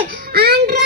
and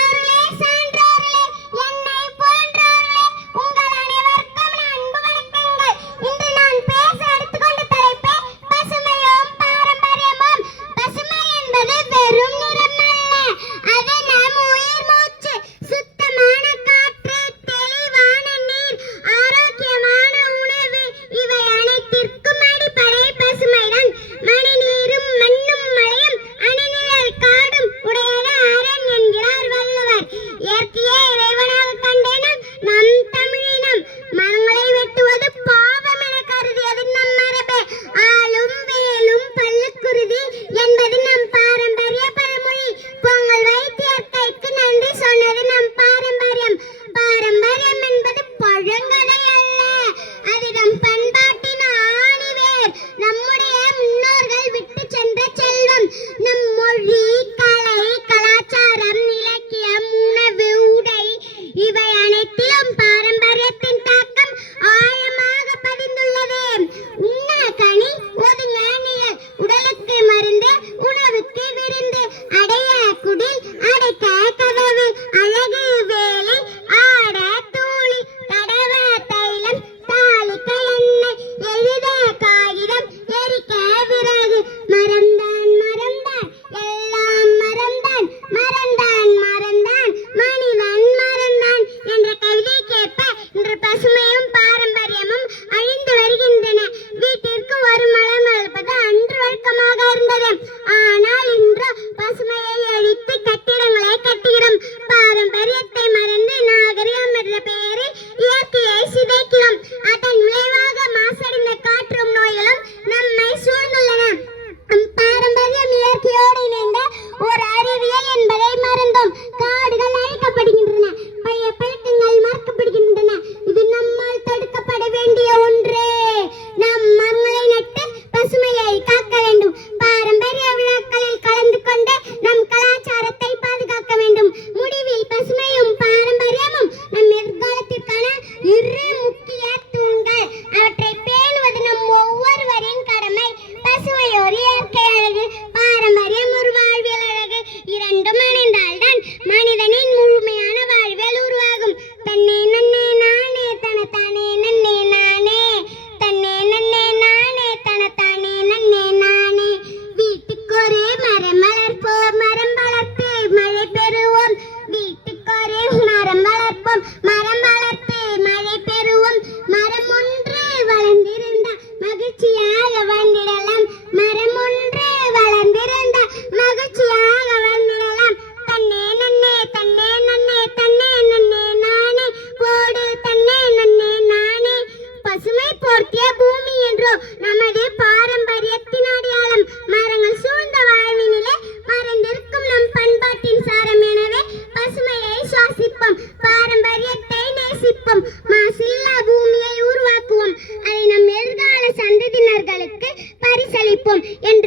மாசில்லா பூமியை உருவாக்குவோம். அதை நம் எதிர்கால சந்ததியினர்களுக்கு பரிசளிப்போம். என்று